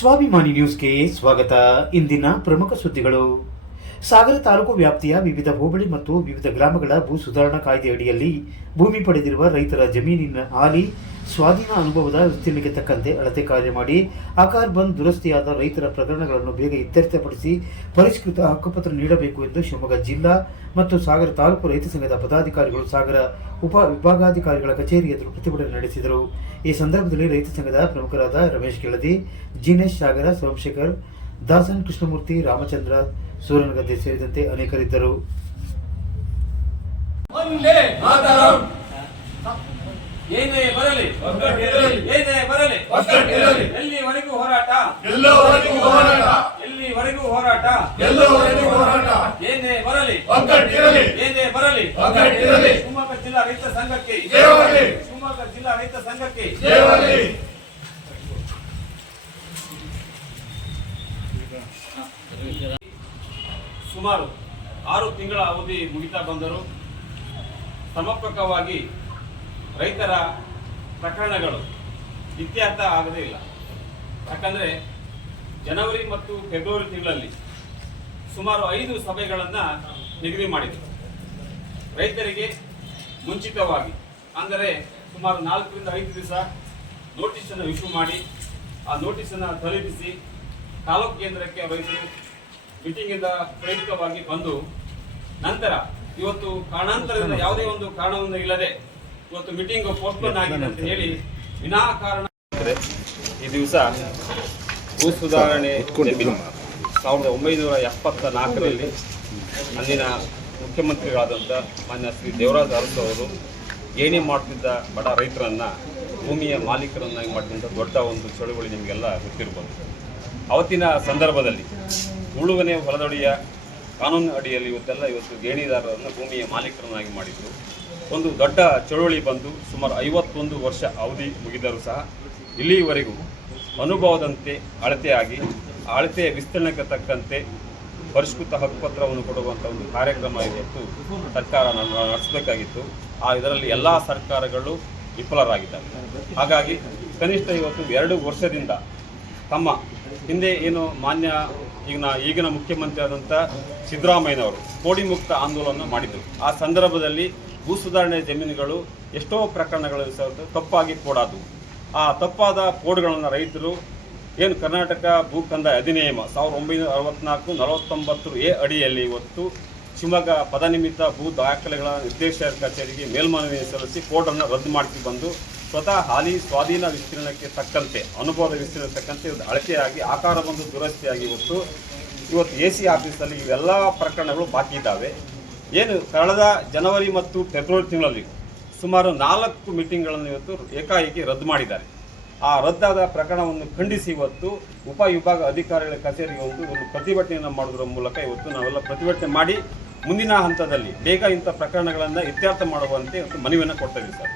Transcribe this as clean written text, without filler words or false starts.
ಸ್ವಾಭಿಮಾನಿ ನ್ಯೂಸ್ಗೆ ಸ್ವಾಗತ. ಇಂದಿನ ಪ್ರಮುಖ ಸುದ್ದಿಗಳು. ಸಾಗರ ತಾಲೂಕು ವ್ಯಾಪ್ತಿಯ ವಿವಿಧ ಹೋಬಳಿ ಮತ್ತು ವಿವಿಧ ಗ್ರಾಮಗಳ ಭೂ ಸುಧಾರಣಾ ಕಾಯ್ದೆ ಅಡಿಯಲ್ಲಿ ಭೂಮಿ ಪಡೆದಿರುವ ರೈತರ ಜಮೀನಿನ ಹಾಲಿ ಸ್ವಾಧೀನ ಅನುಭವದ ವಿಸ್ತೀರ್ಣಕ್ಕೆ ತಕ್ಕಂತೆ ಅಳತೆ ಕಾರ್ಯ ಮಾಡಿ ಆಕಾರ್ ಬಂದ್ ದುರಸ್ತಿಯಾದ ರೈತರ ಪ್ರಕರಣಗಳನ್ನು ಬೇಗ ಇತ್ಯರ್ಥಪಡಿಸಿ ಪರಿಷ್ಕೃತ ಹಕ್ಕುಪತ್ರ ನೀಡಬೇಕು ಎಂದು ಶಿವಮೊಗ್ಗ ಜಿಲ್ಲಾ ಮತ್ತು ಸಾಗರ ತಾಲೂಕು ರೈತ ಸಂಘದ ಪದಾಧಿಕಾರಿಗಳು ಸಾಗರ ಉಪ ವಿಭಾಗಾಧಿಕಾರಿಗಳ ಕಚೇರಿ ಎದುರು ಪ್ರತಿಭಟನೆ ನಡೆಸಿದರು. ಈ ಸಂದರ್ಭದಲ್ಲಿ ರೈತ ಸಂಘದ ಪ್ರಮುಖರಾದ ರಮೇಶ್ ಕೆಳದಿ, ಜಿನೇಶ್ ಸಾಗರ, ಸೋಮಶೇಖರ್, ದಾಸನ್, ಕೃಷ್ಣಮೂರ್ತಿ, ರಾಮಚಂದ್ರ, ಸೂರನಗದ್ದೆ ಸೇರಿದಂತೆ ಅನೇಕರಿದ್ದರು. ಏನೇ ಬರಲಿ ಏನೇ ಬರಲಿ ಎಲ್ಲಿವರೆಗೂ ಹೋರಾಟ ಎಲ್ಲಿವರೆಗೂ ಹೋರಾಟ ಏನೇ ಬರಲಿ ಏನೇ ಬರಲಿ ಶಿವಮೊಗ್ಗ ಜಿಲ್ಲಾ ರೈತ ಸಂಘಕ್ಕೆ ಶಿವಮೊಗ್ಗ ಜಿಲ್ಲಾ ರೈತ ಸಂಘಕ್ಕೆ ಸುಮಾರು 6 ತಿಂಗಳ ಅವಧಿ ಮುಗಿತಾ ಬಂದರು ಸಮರ್ಪಕವಾಗಿ ರೈತರ ಪ್ರಕರಣಗಳು ಇತ್ಯರ್ಥ ಆಗದೇ ಇಲ್ಲ. ಯಾಕಂದರೆ ಜನವರಿ ಮತ್ತು ಫೆಬ್ರವರಿ ತಿಂಗಳಲ್ಲಿ ಸುಮಾರು 5 ಸಭೆಗಳನ್ನು ನಿಗದಿ ಮಾಡಿದರು. ರೈತರಿಗೆ ಮುಂಚಿತವಾಗಿ ಅಂದರೆ ಸುಮಾರು 4 ರಿಂದ 5 ದಿವಸ ನೋಟಿಸನ್ನು ಇಶ್ಯೂ ಮಾಡಿ ಆ ನೋಟಿಸನ್ನು ತಲುಪಿಸಿ ತಾಲೂಕು ಕೇಂದ್ರಕ್ಕೆ ರೈತರು ಮೀಟಿಂಗಿಂದ ಪ್ರೇರಿತವಾಗಿ ಬಂದು ನಂತರ ಇವತ್ತು ಕಾರಣಾಂತರದಿಂದ ಯಾವುದೇ ಒಂದು ಕಾರಣವನ್ನು ಇಲ್ಲದೆ ಇವತ್ತು ಮೀಟಿಂಗ್ ಪೋಸ್ಟ್ಪೋನ್ ಆಗಿದೆ ಅಂತ ಹೇಳಿ ವಿನಾಕಾರಣ ಈ ದಿವಸ ಭೂ ಸುಧಾರಣೆ 1974ರಲ್ಲಿ ಅಂದಿನ ಮುಖ್ಯಮಂತ್ರಿಗಳಾದಂಥ ಮಾನ್ಯ ಶ್ರೀ ದೇವರಾಜ ಅರಸು ಅವರು ಏನೇ ಮಾಡ್ತಿದ್ದ ಬಡ ರೈತರನ್ನ ಭೂಮಿಯ ಮಾಲೀಕರನ್ನಾಗಿ ಮಾಡಿದಂಥ ದೊಡ್ಡ ಒಂದು ಚಳುವಳಿ ನಿಮಗೆಲ್ಲ ಗೊತ್ತಿರಬಹುದು. ಅವತ್ತಿನ ಸಂದರ್ಭದಲ್ಲಿ ಉಳುವನೆ ಹೊಲದಡಿಯ ಕಾನೂನು ಅಡಿಯಲ್ಲಿ ಇವತ್ತು ಗೇಣಿದಾರರನ್ನು ಭೂಮಿಯ ಮಾಲೀಕರನ್ನಾಗಿ ಮಾಡಿದ್ದು ಒಂದು ದೊಡ್ಡ ಚಳುವಳಿ ಬಂದು ಸುಮಾರು 51 ವರ್ಷ ಅವಧಿ ಮುಗಿದರೂ ಸಹ ಇಲ್ಲಿಯವರೆಗೂ ಅನುಭವದಂತೆ ಅಳತೆಯಾಗಿ ಅಳತೆಯ ವಿಸ್ತರಣೆಗೆ ತಕ್ಕಂತೆ ಪರಿಷ್ಕೃತ ಹಕ್ಕುಪತ್ರವನ್ನು ಕೊಡುವಂಥ ಒಂದು ಕಾರ್ಯಕ್ರಮ ಇವತ್ತು ಸರ್ಕಾರ ನಡೆಸಬೇಕಾಗಿತ್ತು. ಇದರಲ್ಲಿ ಎಲ್ಲ ಸರ್ಕಾರಗಳು ವಿಫಲರಾಗಿದ್ದಾರೆ. ಹಾಗಾಗಿ ಕನಿಷ್ಠ ಇವತ್ತು 2 ವರ್ಷದಿಂದ ತಮ್ಮ ಹಿಂದೆ ಏನು ಮಾನ್ಯ ಈಗಿನ ಮುಖ್ಯಮಂತ್ರಿ ಆದಂಥ ಸಿದ್ದರಾಮಯ್ಯನವರು ಕೋಡಿ ಮುಕ್ತ ಆಂದೋಲನ ಮಾಡಿದರು. ಆ ಸಂದರ್ಭದಲ್ಲಿ ಭೂ ಸುಧಾರಣೆ ಜಮೀನುಗಳು ಎಷ್ಟೋ ಪ್ರಕರಣಗಳಲ್ಲಿ ತಪ್ಪಾಗಿ ಕೋಡಾದವು. ಆ ತಪ್ಪಾದ ಕೋಡ್ಗಳನ್ನು ರೈತರು ಏನು ಕರ್ನಾಟಕ ಭೂಕಂದಾಯ ಅಧಿನಿಯಮ 1964-49 ಅಡಿಯಲ್ಲಿ ಇವತ್ತು ಶಿವಮೊಗ್ಗ ಪದನಿಮಿತ್ತ ಭೂ ದಾಖಲೆಗಳ ನಿರ್ದೇಶಕರ ಕಚೇರಿಗೆ ಮೇಲ್ಮನವಿ ಸಲ್ಲಿಸಿ ಕೋಡನ್ನು ರದ್ದು ಮಾಡಿಸಿ ಬಂದು ಸ್ವತಃ ಹಾಲಿ ಸ್ವಾಧೀನ ವಿಸ್ತೀರ್ಣಕ್ಕೆ ತಕ್ಕಂತೆ ಅನುಭವದ ವಿಸ್ತೀರ್ಣಕ್ಕೆ ತಕ್ಕಂತೆ ಅಳತೆಯಾಗಿ ಆಕಾರ ಬಂದು ದುರಸ್ತಿಯಾಗಿ ಇವತ್ತು AC ಆಫೀಸಲ್ಲಿ ಇವೆಲ್ಲ ಪ್ರಕರಣಗಳು ಬಾಕಿ ಇದ್ದಾವೆ. ಏನು ಕಳೆದ ಜನವರಿ ಮತ್ತು ಫೆಬ್ರವರಿ ತಿಂಗಳಲ್ಲಿ ಸುಮಾರು 4 ಮೀಟಿಂಗ್ಗಳನ್ನು ಇವತ್ತು ಏಕಾಏಕಿ ರದ್ದು ಮಾಡಿದ್ದಾರೆ. ಆ ರದ್ದಾದ ಪ್ರಕರಣವನ್ನು ಖಂಡಿಸಿ ಇವತ್ತು ಉಪವಿಭಾಗ ಅಧಿಕಾರಿಗಳ ಕಚೇರಿಗೆ ಒಂದು ಪ್ರತಿಭಟನೆಯನ್ನು ಮಾಡೋದ್ರ ಮೂಲಕ ಇವತ್ತು ನಾವೆಲ್ಲ ಪ್ರತಿಭಟನೆ ಮಾಡಿ ಮುಂದಿನ ಹಂತದಲ್ಲಿ ಬೇಗ ಇಂಥ ಪ್ರಕರಣಗಳನ್ನು ಇತ್ಯರ್ಥ ಮಾಡುವಂತೆ ಇವತ್ತು ಮನವಿಯನ್ನು ಕೊಡ್ತಾ ಇದ್ದೀವಿ ಸರ್.